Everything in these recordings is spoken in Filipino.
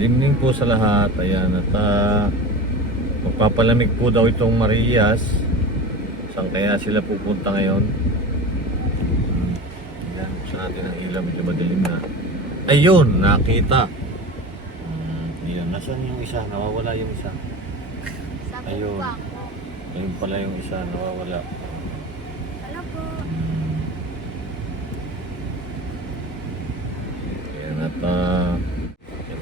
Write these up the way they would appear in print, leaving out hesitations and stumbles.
Evening po sa lahat. Ayan, at magpapalamig po daw itong Marias. Saan kaya sila pupunta ngayon? Ayan, buksan natin ang ilaw. Medyo madilim na. Ayun, nakita. Ayan, nasaan yung isa? Nawawala yung isa. Ayun. Ayun pala yung isa, nawawala. Hello po. Ayan, at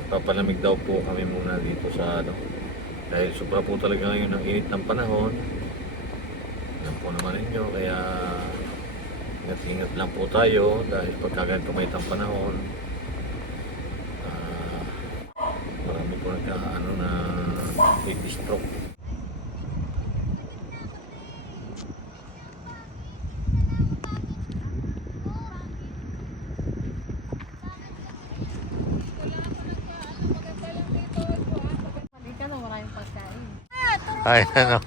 papalamig daw po kami muna dito sa ano. Dahil sobra po talaga ngayon ang init ng panahon. Alam po naman ninyo, kaya ingat-ingat lang po tayo dahil pagka ganito may ang panahon, marami po nagka-ano na heat stroke. Ayan o.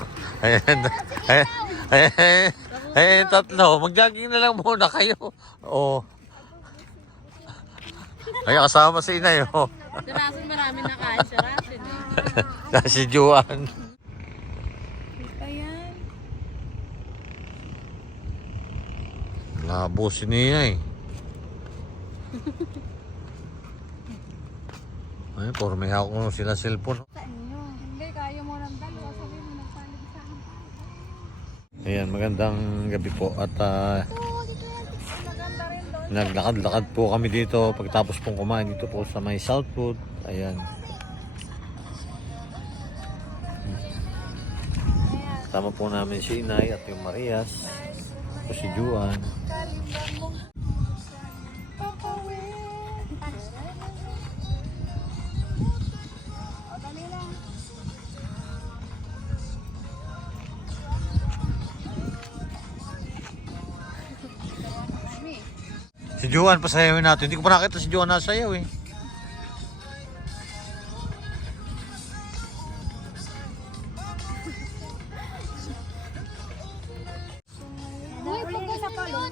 Ayan, tatlo. Mag-jogging na lang muna kayo. Oo. Ayan, kasama si Inay o. Si Rason marami na kain si Rason. Si Juan. Ayan. Labo si Nia eh. Ay, porme ako sila cellphone. Hindi, kaya mo ng dalawa. Sabi mo, nagpalig sa akin. Ayan, magandang gabi po at Maganda rin doon. naglakad-lakad po kami dito pagtapos pong kumain dito po sa may Southwood. Ayan. Tama po namin si Inay at yung Marias o si Juan. Si Juan, pasayawin natin. Hindi ko pa nakita si Juan nasayaw eh. Uy, pag sa palo.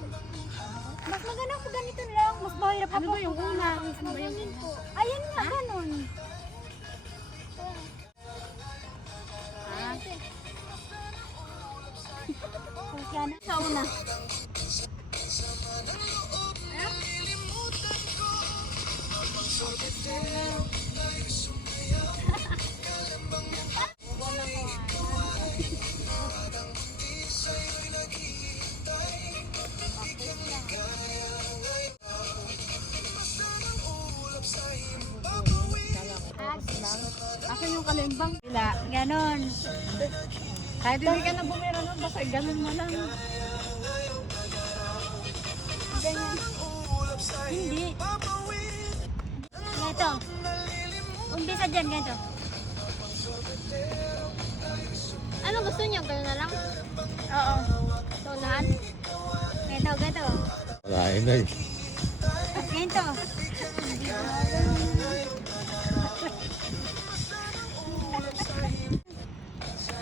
Mas maganda po ganito lang. Mas mahirap Ano ba yung una? Ano ba yung ayan nga, ganun. Kaya na sa una. Asan yung kalimbang? Wala, ganun. Kahit hindi ka na bumira nun, basta ganun mo lang. Ganyan. Hindi. Ganito. Umpisa dyan, ganito. Ano gusto niyo? Ganun na lang? Oo. So, lahat? Ganito, ganito. Wala, Inay. Ganito.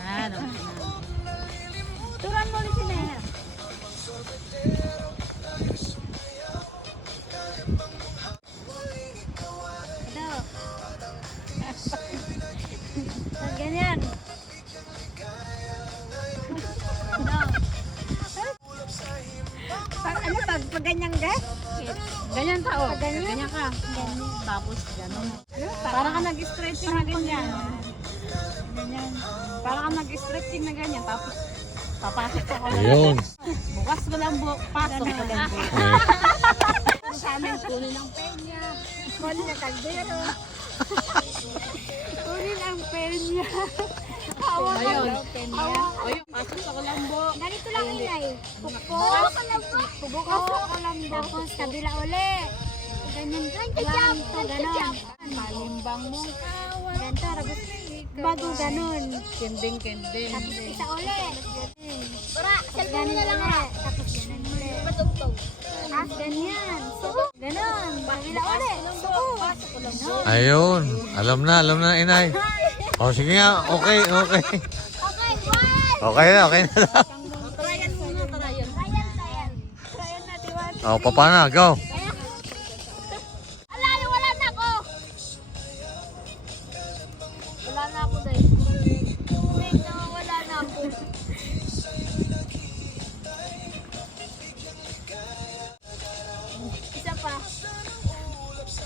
Ano? Turuan mo ulit si Naya. Ito. Ganyan. Pag ganyan ga? Ganyan ka, oh. Ganyan? Ganyan ka. Ganyan. Tapos, gano'n. Ano? Para ka nag-stretching na ganyan. Ganyan. Para ka nag-stretching na ganyan. Tapos, papasok ka ko. Ayun. Bukas ko lang pasok ko lang po. Sa amin, kunin ang penya. Kunin ang kaldero. Kunin ang penya. Hawa ka Ayun. daw, penya. Ayun, pasok sa Colombo. Ganito lang inay. Pupok. Pupok. Tapos kabila uli. Ganyan. Ganito, ganon. Malimbang mong kawan. Ganito, rabos. Bago ganon. Kending. Tapos isa uli. Cellphone na lang ha. Tapos ganun uli. Patugtog. Tapos ganyan. Suko. Ganon. Kabila uli. Suko. Ganon. Ayun. Alam na, Inay. O, sige nga. Okay. Okay, one. Okay na lang. Trayan muna, trayan. Trayan natin one. Oh, papa na, go. Wala na ako. Wala na ako dahil. Wait, wala na ako. Isa pa.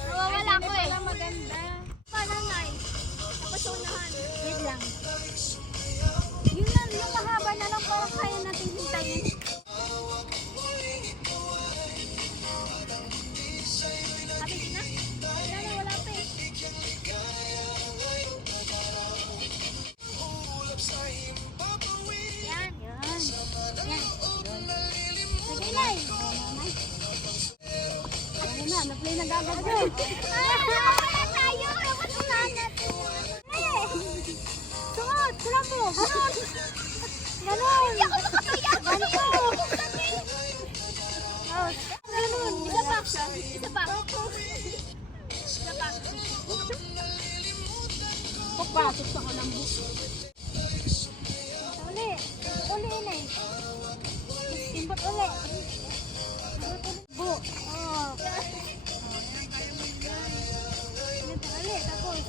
Nawawala ko eh. Maganda. Pananay. Tapos unahan. Wait lang. Yun lang, yung mahaba na lang parang kaya natin hintayin. Sabi din na? Wala na, wala pa eh. Yan. Yan. Yan. Sige, Nay. Ano na, na-play na gagad. Wala tayo. Dapat unahan natin. Suot, sila mo. Ganon. Ganon. Hindi ako nakataya. Ganon. Ganon. Isa pa. Isa pa. Isa pa. Pagpasok sa ko ng buko. Uli. Uli na eh. Imbot uli. Imbot uli. Bu. Oh. Uli. Tapos.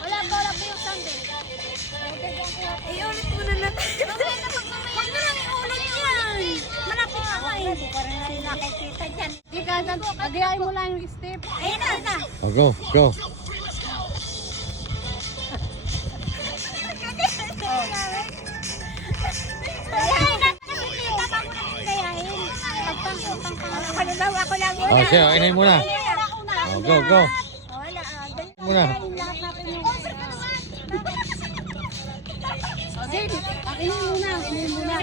Wala pa yung sandal. I-ulit muna natin. Huwag na lang i-ulit yan. Malapit ako eh. Parang na rin nakikita dyan. Agayain mo lang yung step. Ayun na, ayun na. Oh, go, go. Ako lang yun. Oh, siya, inay muna. Oh, go, go. Muna. Inin muna.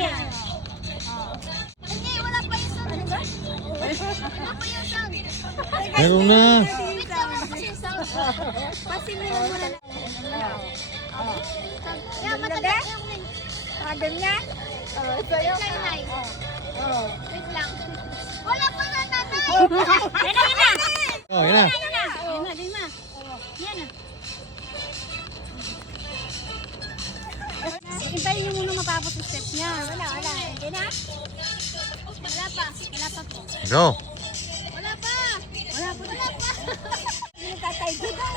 Hindi, wala pa yung sound. Wala pa yung sound. Meron na. Wait lang, wala kasi yung sound. Pasimilin mo na. Kaya matagal yung link. Adam niya? Wait lang, Nay. Wait lang. Wala pa na, Nanay. Yan na. Oh, yun na. Din na. Yan na. Hintayin niyo muna matapos yung step niya. Wala. Hindi na? Wala pa. Wala pa po. Go. Wala pa. Hindi tatay ko daw.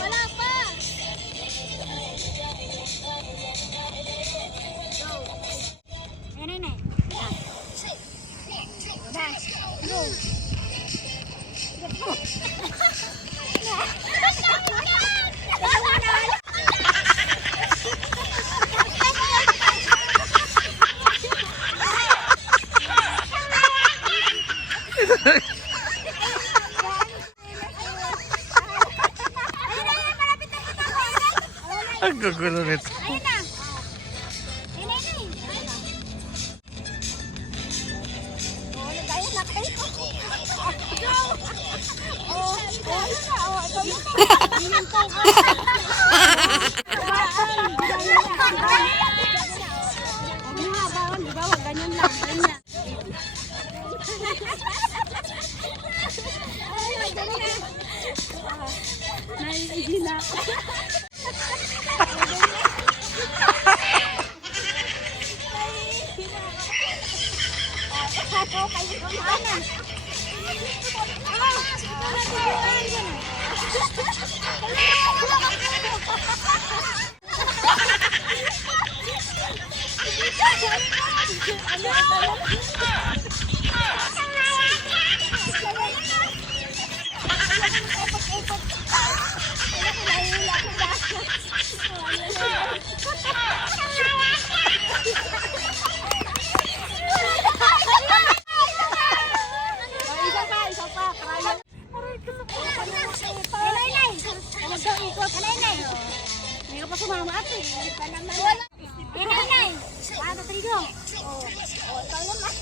Wala pa. Go. Go. Ang gugulo nito. Ayun na. Ayun na. Oh, nagaya na kayo. Oh, Ganyan lang. Naiigi na. Isa pa. daw ikot. Anay, nay. Hindi ka pa sumama ate. Hindi pa naman. Wala. Anay, nay. Paano tayo? Oo. Oo, ikaw naman.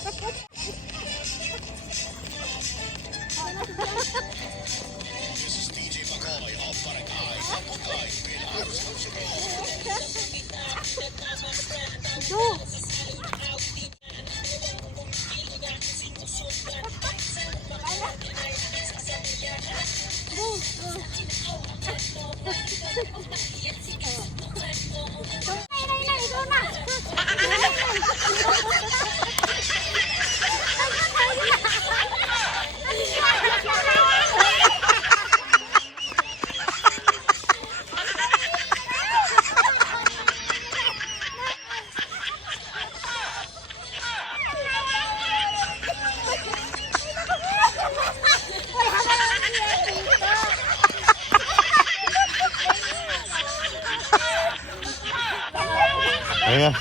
Ayan.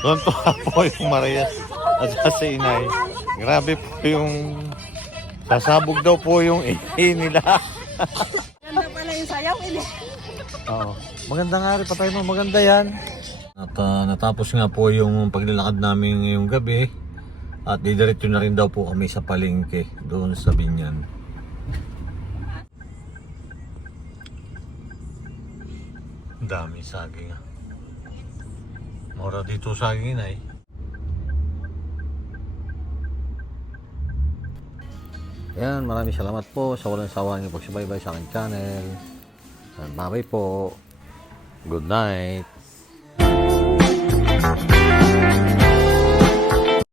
Doon po yung Marias at saka si Inay. Grabe po yung sasabog daw po yung ihi nila. Ganda pala yung sayaw, ini. Oo. Maganda nga rin, patay mo, maganda yan. At natapos nga po yung paglalakad namin ngayong gabi. At didiretso na rin daw po kami sa palengke doon sa Binyan. Ang dami saging ah. Mura dito saging Inay. Yan, maraming salamat po sa walang sawang pagsubaybay sa aking channel. Bye-bye po. Good night.